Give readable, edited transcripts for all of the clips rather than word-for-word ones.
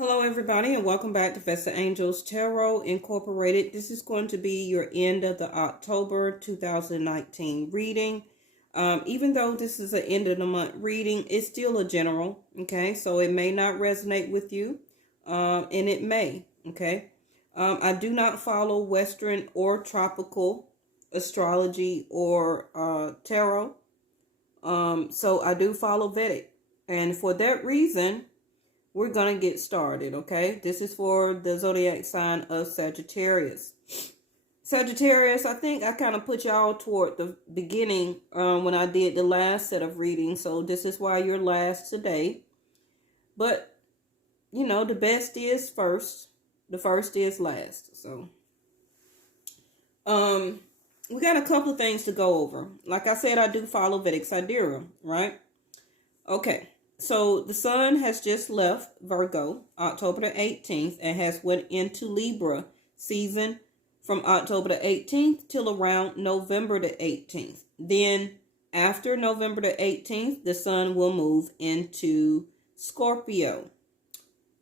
Hello, everybody, and welcome back to Vesta Angels Tarot Incorporated. This is going to be your end of the October 2019 reading. Even though this is an end of the month reading, it's still a general, okay? So it may not resonate with you, and it may, okay? I do not follow Western or tropical astrology or tarot, so I do follow Vedic. And for that reason, we're going to get started, okay? This is for the zodiac sign of Sagittarius. Sagittarius, I think I kind of put y'all toward the beginning when I did the last set of readings. So this is why you're last today. But, you know, the best is first. The first is last. So, we got a couple of things to go over. Like I said, I do follow Vedic Sidereal, right? Okay. So the sun has just left Virgo, October the 18th, and has went into Libra season from October the 18th till around November the 18th. Then after November the 18th, the sun will move into Scorpio.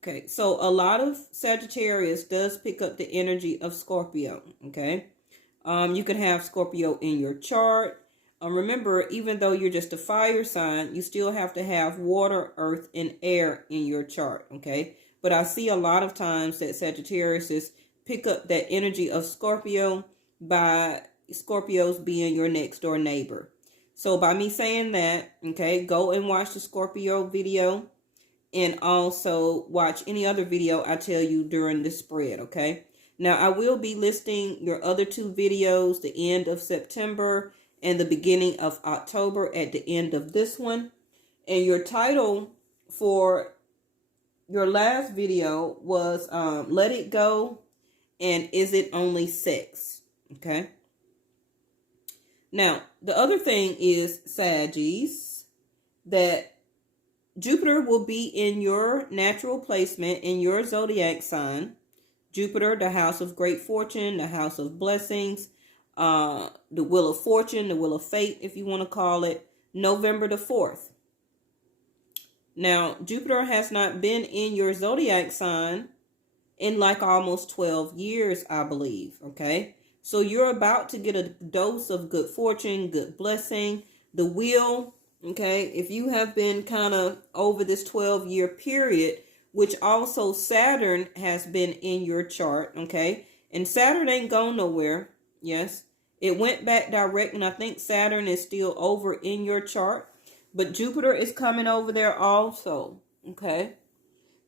Okay, so a lot of Sagittarius does pick up the energy of Scorpio, okay? You can have Scorpio in your chart. Remember, even though you're just a fire sign, you still have to have water, earth, and air in your chart, okay? But I see a lot of times that Sagittarius pick up that energy of Scorpio by Scorpios being your next door neighbor. So by me saying that, okay, go and watch the Scorpio video and also watch any other video I tell you during the spread, okay? Now, I will be listing your other two videos, the end of September and the beginning of October at the end of this one. And your title for your last video was Let It Go and Is It Only Sex? Okay. Now, the other thing is, Saggies, that Jupiter will be in your natural placement in your zodiac sign. Jupiter, the house of great fortune, the house of blessings, the wheel of fortune, the wheel of fate, if you want to call it, November the 4th. Now, Jupiter has not been in your zodiac sign in like almost 12 years, I believe, okay? So you're about to get a dose of good fortune, good blessing. The wheel, okay, if you have been kind of over this 12-year period, which also Saturn has been in your chart, okay? And Saturn ain't going nowhere. Yes, it went back direct, and I think Saturn is still over in your chart, but Jupiter is coming over there also, okay?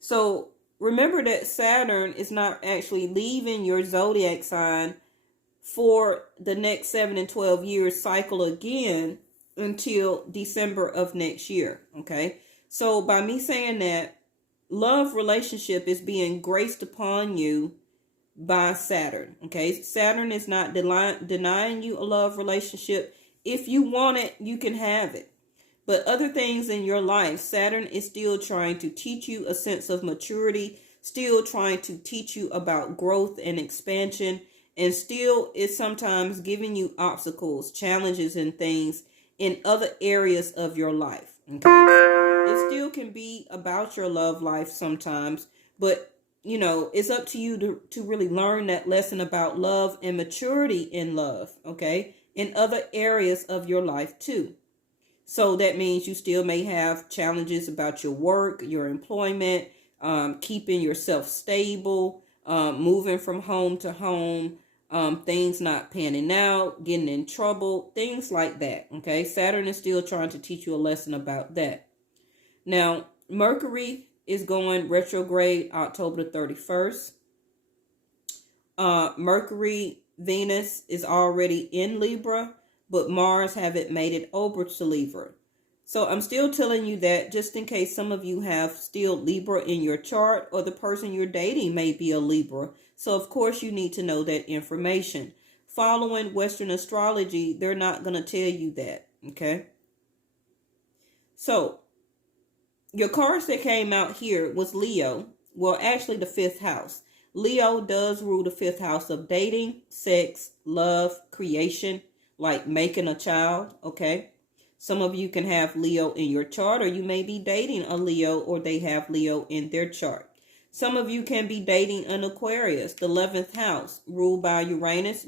So remember that Saturn is not actually leaving your zodiac sign for the next 7 and 12 years cycle again until December of next year, okay? So by me saying that, love relationship is being graced upon you by Saturn, okay? Saturn is not denying you a love relationship. If you want it, you can have it. But other things in your life, Saturn is still trying to teach you a sense of maturity, still trying to teach you about growth and expansion, and still is sometimes giving you obstacles, challenges, and things in other areas of your life, okay? It still can be about your love life sometimes, but you know, it's up to you to really learn that lesson about love and maturity in love, okay? In other areas of your life too. So that means you still may have challenges about your work, your employment, keeping yourself stable, moving from home to home, things not panning out, getting in trouble, things like that, okay? Saturn is still trying to teach you a lesson about that. Now, Mercury is going retrograde October the 31st. Mercury, Venus is already in Libra, but Mars haven't made it over to Libra. So I'm still telling you that just in case some of you have still Libra in your chart, or the person you're dating may be a Libra. So of course you need to know that information. Following Western astrology, they're not going to tell you that, okay? So your cards that came out here was Leo. Well, actually the 5th house. Leo does rule the 5th house of dating, sex, love, creation, like making a child, okay? Some of you can have Leo in your chart, or you may be dating a Leo, or they have Leo in their chart. Some of you can be dating an Aquarius, the 11th house, ruled by Uranus.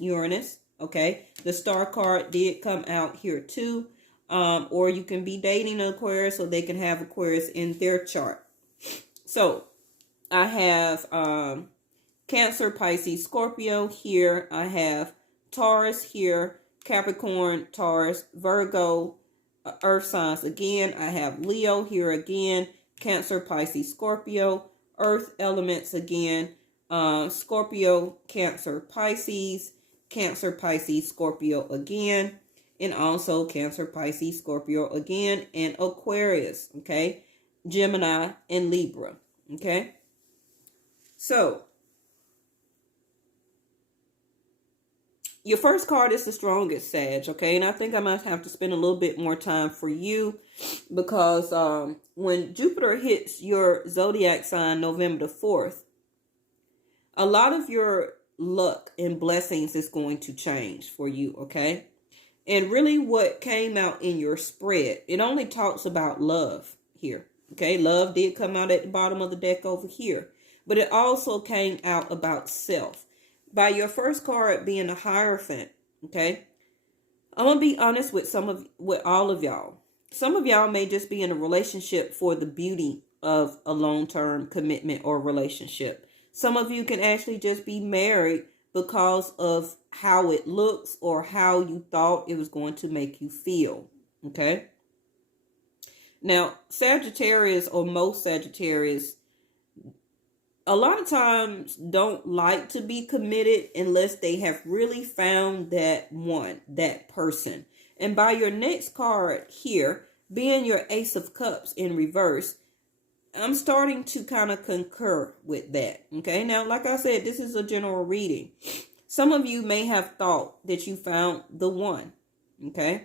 Okay, the star card did come out here too. Or you can be dating an Aquarius, so they can have Aquarius in their chart. So I have Cancer, Pisces, Scorpio here. I have Taurus here, Capricorn, Taurus, Virgo, earth signs again. I have Leo here again, Cancer, Pisces, Scorpio, earth elements again, Scorpio, Cancer, Pisces, Scorpio again, and also Cancer, Pisces, Scorpio again, and Aquarius, okay, Gemini, and Libra, okay. So your first card is the strongest, Sag, okay? And I think I might have to spend a little bit more time for you because when Jupiter hits your zodiac sign November the 4th, a lot of your luck and blessings is going to change for you, okay? And really what came out in your spread, it only talks about love here, okay? Love did come out at the bottom of the deck over here, but it also came out about self. By your first card being a Hierophant, okay? I'm going to be honest with all of y'all. Some of y'all may just be in a relationship for the beauty of a long-term commitment or relationship. Some of you can actually just be married because of how it looks or how you thought it was going to make you feel, okay? Now, Sagittarius, or most Sagittarius, a lot of times don't like to be committed unless they have really found that one, that person. And by your next card here, being your Ace of Cups in reverse, I'm starting to kind of concur with that. Okay, now, like I said, this is a general reading. Some of you may have thought that you found the one. Okay,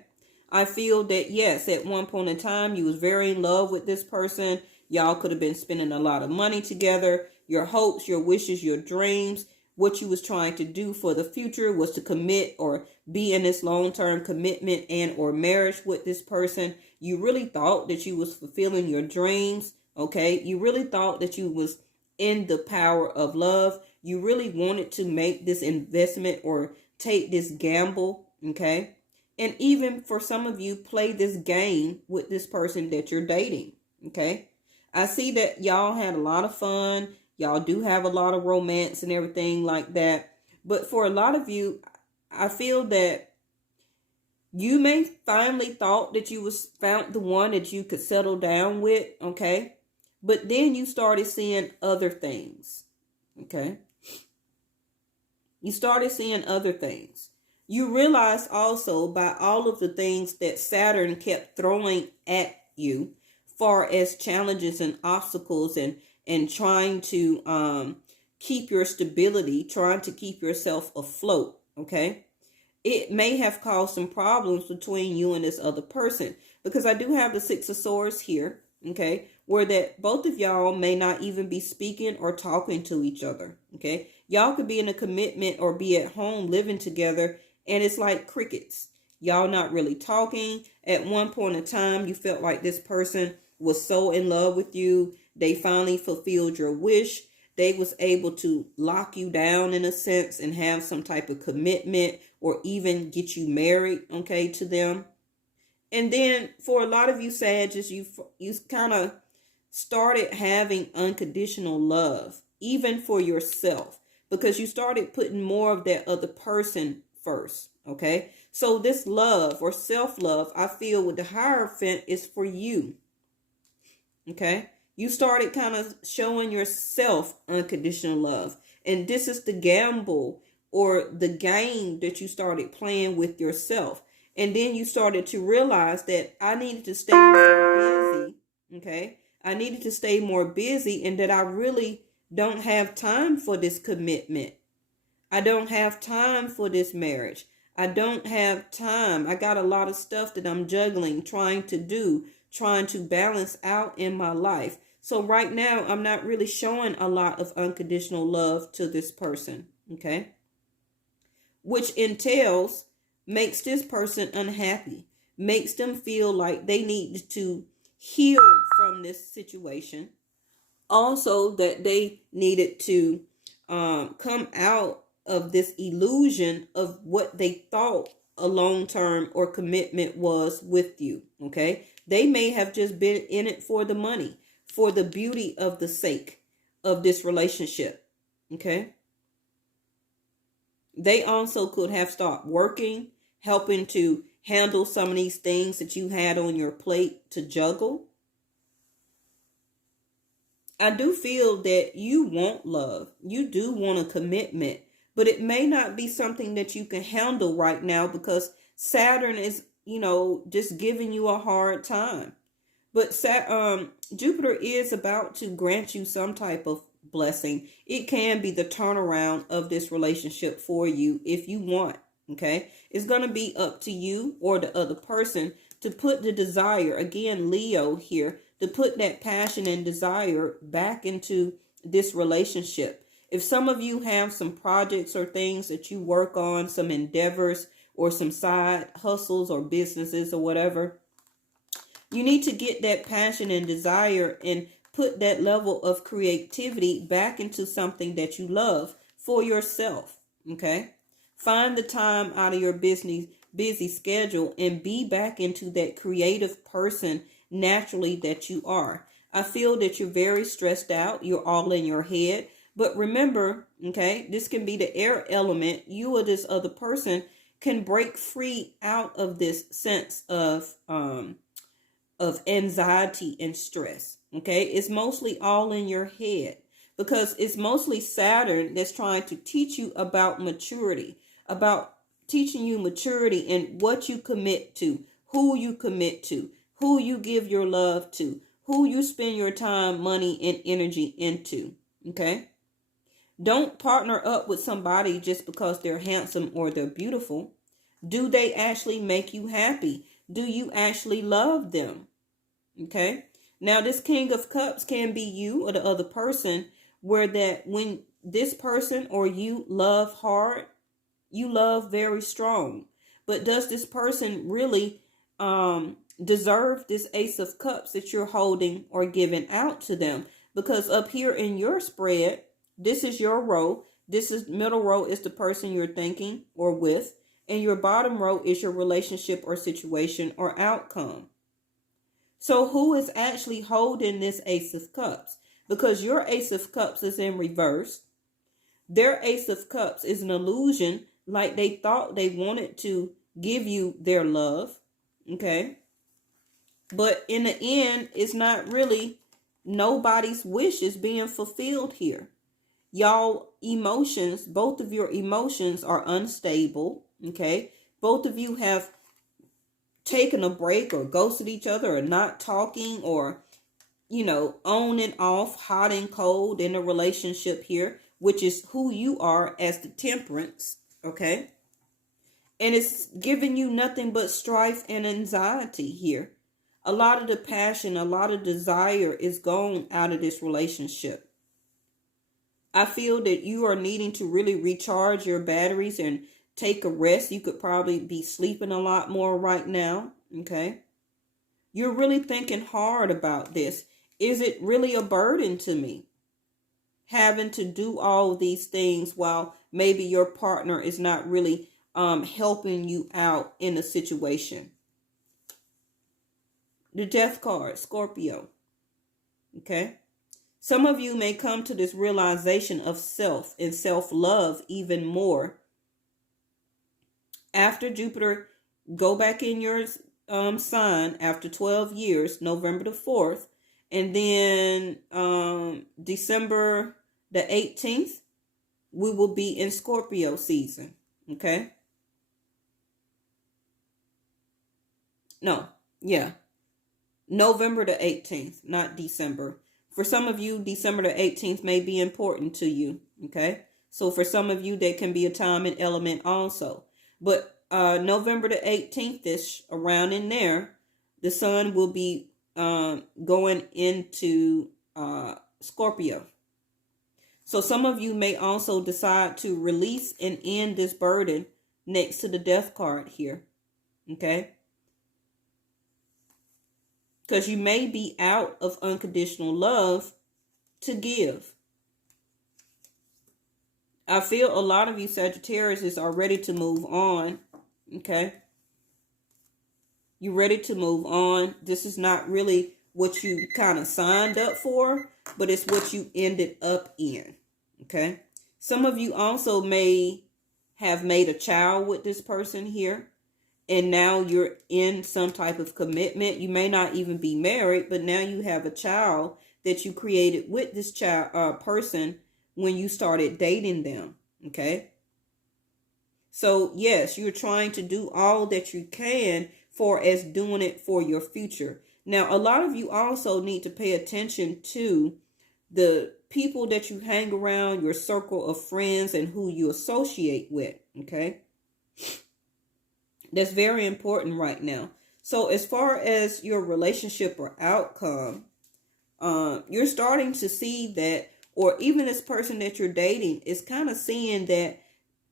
I feel that, yes, at one point in time, you was very in love with this person. Y'all could have been spending a lot of money together. Your hopes, your wishes, your dreams, what you was trying to do for the future was to commit or be in this long-term commitment and or marriage with this person. You really thought that you was fulfilling your dreams, okay? You really thought that you was in the power of love. You really wanted to make this investment or take this gamble, okay? And even for some of you, play this game with this person that you're dating, okay? I see that y'all had a lot of fun. Y'all do have a lot of romance and everything like that. But for a lot of you, I feel that you may finally thought that you was found the one that you could settle down with, okay? But then you started seeing other things, okay? You started seeing other things. You realized also by all of the things that Saturn kept throwing at you, far as challenges and obstacles and trying to keep your stability, trying to keep yourself afloat, okay? It may have caused some problems between you and this other person, because I do have the Six of Swords here, okay, where that both of y'all may not even be speaking or talking to each other, okay? Y'all could be in a commitment or be at home living together, and it's like crickets. Y'all not really talking. At one point in time, you felt like this person was so in love with you. They finally fulfilled your wish. They was able to lock you down in a sense and have some type of commitment or even get you married, okay, to them. And then for a lot of you Sagittarius, you kind of started having unconditional love, even for yourself, because you started putting more of that other person first, okay? So this love or self-love, I feel with the Hierophant, is for you, okay? You started kind of showing yourself unconditional love. And this is the gamble or the game that you started playing with yourself. And then you started to realize that I needed to stay more busy, okay? I needed to stay more busy, and that I really don't have time for this commitment. I don't have time for this marriage. I don't have time. I got a lot of stuff that I'm juggling, trying to do, trying to balance out in my life. So right now, I'm not really showing a lot of unconditional love to this person, okay? Which entails, makes this person unhappy, makes them feel like they need to heal from this situation, Also, that they needed to come out of this illusion of what they thought a long-term or commitment was with you. Okay, they may have just been in it for the money, for the beauty of the sake of this relationship. Okay, they also could have stopped working, helping to handle some of these things that you had on your plate to juggle. I do feel that you want love. You do want a commitment, but it may not be something that you can handle right now because Saturn is, just giving you a hard time. But Jupiter is about to grant you some type of blessing. It can be the turnaround of this relationship for you if you want. Okay, it's going to be up to you or the other person to put the desire, again, Leo here, to put that passion and desire back into this relationship. If some of you have some projects or things that you work on, some endeavors or some side hustles or businesses or whatever, you need to get that passion and desire and put that level of creativity back into something that you love for yourself. Okay? Find the time out of your busy schedule and be back into that creative person naturally that you are. I feel that you're very stressed out. You're all in your head. But remember, okay, this can be the air element. You or this other person can break free out of this sense of anxiety and stress. Okay, it's mostly all in your head because it's mostly Saturn that's trying to teach you about maturity, about teaching you maturity in what you commit to, who you commit to, who you give your love to, who you spend your time, money, and energy into. Okay, don't partner up with somebody just because they're handsome or they're beautiful. Do they actually make you happy? Do you actually love them? Okay. Now, this King of Cups can be you or the other person, where that when this person or you love hard, you love very strong. But does this person really deserve this Ace of Cups that you're holding or giving out to them? Because up here in your spread, this is your row. This is middle row is the person you're thinking or with. And your bottom row is your relationship or situation or outcome. So who is actually holding this Ace of Cups? Because your Ace of Cups is in reverse. Their Ace of Cups is an illusion, like they thought they wanted to give you their love. Okay. But in the end, it's not really nobody's wish is being fulfilled here. Y'all emotions, both of your emotions are unstable. Okay. Both of you have taken a break or ghosted each other or not talking or, on and off, hot and cold in a relationship here, which is who you are as the Temperance. Okay. And it's giving you nothing but strife and anxiety here. A lot of the passion, a lot of desire is gone out of this relationship. I feel that you are needing to really recharge your batteries and take a rest. You could probably be sleeping a lot more right now. Okay. You're really thinking hard about this. Is it really a burden to me? Having to do all these things while maybe your partner is not really helping you out in a situation. The Death card, Scorpio. Okay. Some of you may come to this realization of self and self-love even more after Jupiter go back in your sign after 12 years, November the 4th, and then December the 18th, we will be in Scorpio season. Okay. No, yeah. November the 18th, not December. For some of you, December the 18th may be important to you. Okay. So for some of you, there can be a time and element also. But November the 18th ish, around in there, the sun will be going into Scorpio. So some of you may also decide to release and end this burden next to the Death card here. Okay. Because you may be out of unconditional love to give. I feel a lot of you Sagittarius are ready to move on. Okay. You're ready to move on. This is not really what you kind of signed up for, but it's what you ended up in. Okay. Some of you also may have made a child with this person here, and now you're in some type of commitment. You may not even be married, but now you have a child that you created with this person when you started dating them. Okay. So yes, you're trying to do all that you can for as doing it for your future. Now, a lot of you also need to pay attention to the people that you hang around, your circle of friends, and who you associate with. Okay. That's very important right now. So as far as your relationship or outcome, you're starting to see that, or even this person that you're dating is kind of seeing that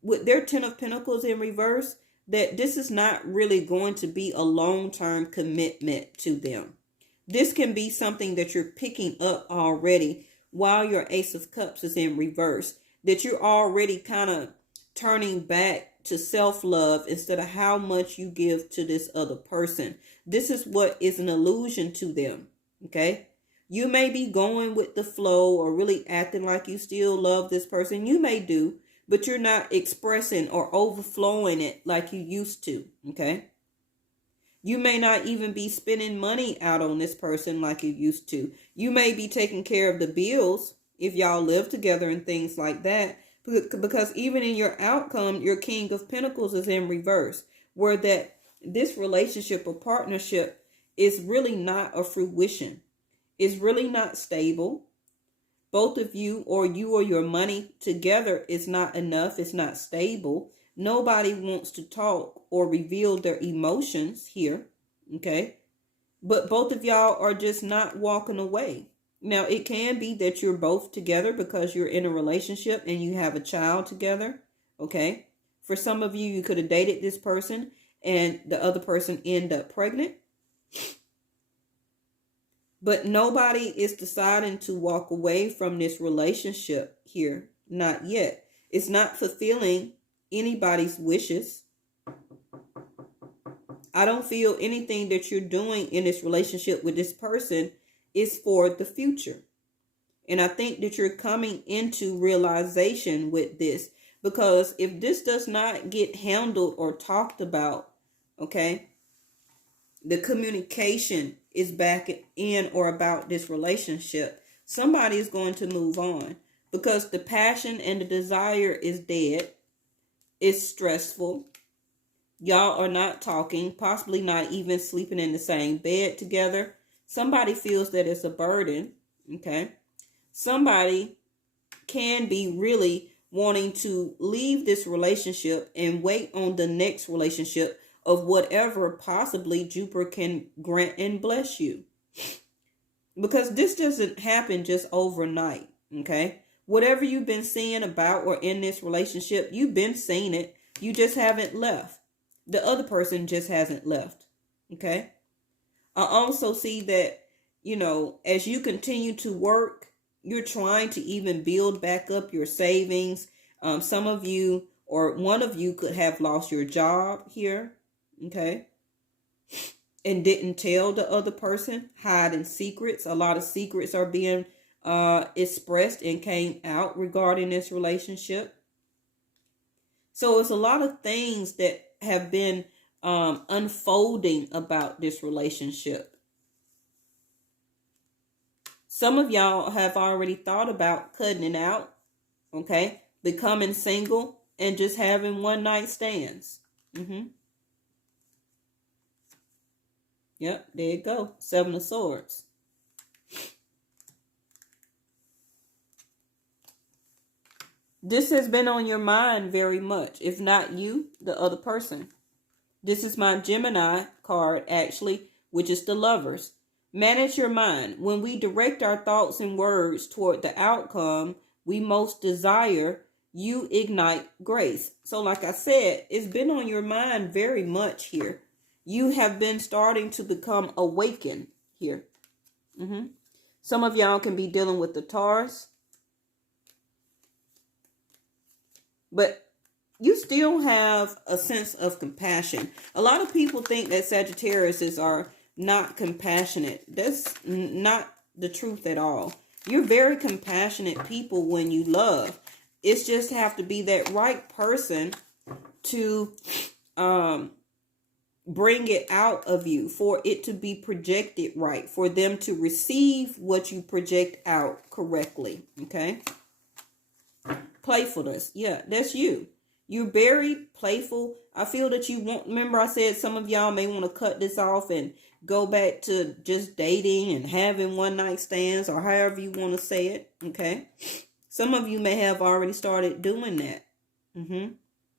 with their 10 of Pentacles in reverse, that this is not really going to be a long-term commitment to them. This can be something that you're picking up already while your Ace of Cups is in reverse, that you're already kind of turning back to self-love instead of how much you give to this other person. This is what is an illusion to them. Okay. You may be going with the flow or really acting like you still love this person. You may do, but you're not expressing or overflowing it like you used to. Okay. You may not even be spending money out on this person like you used to. You may be taking care of the bills if y'all live together and things like that. Because even in your outcome, your King of Pentacles is in reverse, where that this relationship or partnership is really not a fruition. It's really not stable. Both of you or your money together is not enough. It's not stable. Nobody wants to talk or reveal their emotions here. Okay. But both of y'all are just not walking away. Now, it can be that you're both together because you're in a relationship and you have a child together. Okay. For some of you, you could have dated this person and the other person ended up pregnant. But nobody is deciding to walk away from this relationship here. Not yet. It's not fulfilling anybody's wishes. I don't feel anything that you're doing in this relationship with this person is for the future. And I think that you're coming into realization with this, because if this does not get handled or talked about, okay, the communication is back in or about this relationship, somebody is going to move on, because the passion and the desire is dead. It's stressful. Y'all are not talking, possibly not even sleeping in the same bed together. Somebody feels that it's a burden. Okay. Somebody can be really wanting to leave this relationship and wait on the next relationship of whatever possibly Jupiter can grant and bless you. Because this doesn't happen just overnight. Okay. Whatever you've been seeing about or in this relationship, you've been seeing it. You just haven't left. The other person just hasn't left. Okay. I also see that, as you continue to work, you're trying to even build back up your savings. Some of you or one of you could have lost your job here. Okay. And didn't tell the other person, hiding secrets. A lot of secrets are being expressed and came out regarding this relationship. So it's a lot of things that have been unfolding about this relationship. Some of y'all have already thought about cutting it out, okay? Becoming single and just having one night stands. Yep, there you go. 7 of Swords. This has been on your mind very much. If not you, the other person. This is my Gemini card, actually, which is the Lovers. Manage your mind. When we direct our thoughts and words toward the outcome we most desire, you ignite grace. So like I said, it's been on your mind very much here. You have been starting to become awakened here. Some of y'all can be dealing with the Taurus. But you still have a sense of compassion. A lot of people think that Sagittariuses are not compassionate. That's not the truth at all. You're very compassionate people when you love. It's just have to be that right person to bring it out of you, for it to be projected right, for them to receive what you project out correctly. Okay. Playfulness. Yeah, that's you. You're very playful. I feel that you want, remember I said some of y'all may want to cut this off and go back to just dating and having one night stands, or however you want to say it. Okay. Some of you may have already started doing that.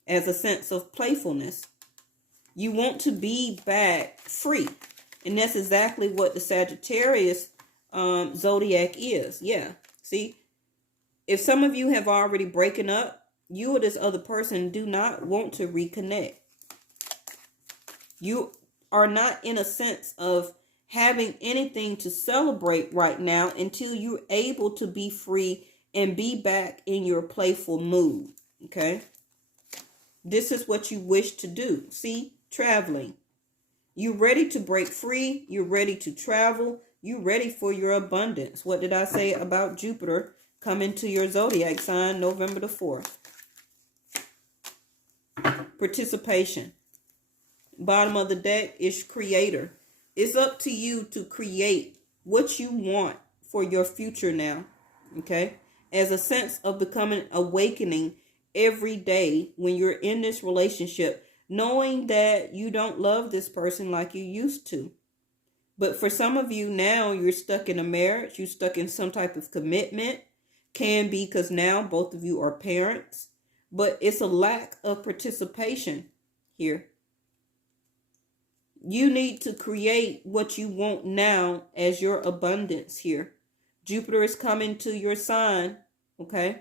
As a sense of playfulness. You want to be back free. And that's exactly what the Sagittarius zodiac is. Yeah. See, if some of you have already broken up, you or this other person do not want to reconnect. You are not in a sense of having anything to celebrate right now until you're able to be free and be back in your playful mood. Okay. This is what you wish to do. See, traveling. You're ready to break free. You're ready to travel. You're ready for your abundance. What did I say about Jupiter coming to your zodiac sign November the 4th? Participation. Bottom of the deck is creator. It's up to you to create what you want for your future now. Okay? As a sense of becoming awakening every day when you're in this relationship, knowing that you don't love this person like you used to. But for some of you now, you're stuck in a marriage. You're stuck in some type of commitment. Can be because now both of you are parents. But it's a lack of participation here. You need to create what you want now as your abundance here. Jupiter is coming to your sign, okay,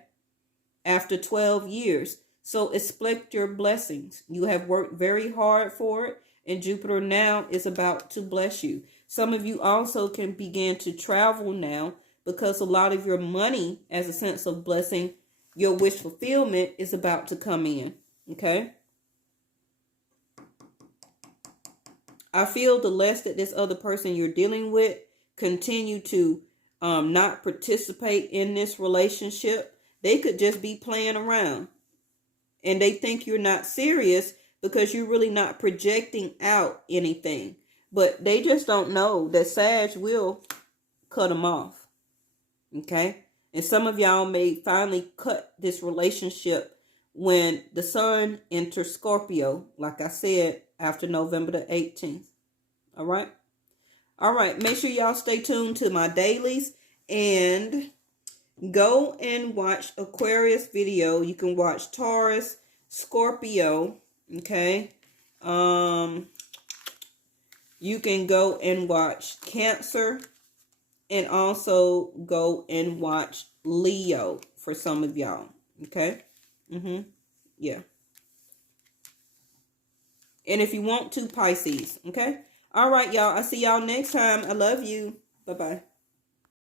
after 12 years. So expect your blessings. You have worked very hard for it, and Jupiter now is about to bless you. Some of you also can begin to travel now because a lot of your money as a sense of blessing, your wish fulfillment is about to come in, okay? I feel the less that this other person you're dealing with continue to not participate in this relationship, they could just be playing around. And they think you're not serious because you're really not projecting out anything. But they just don't know that Sag will cut them off. Okay? And some of y'all may finally cut this relationship when the sun enters Scorpio, like I said, after November the 18th. All right? All right. Make sure y'all stay tuned to my dailies and go and watch Aquarius video. You can watch Taurus, Scorpio, okay? You can go and watch Cancer and also go and watch Leo for some of y'all, okay? Yeah. And if you want to, Pisces, okay? All right, y'all. I'll see y'all next time. I love you. Bye-bye.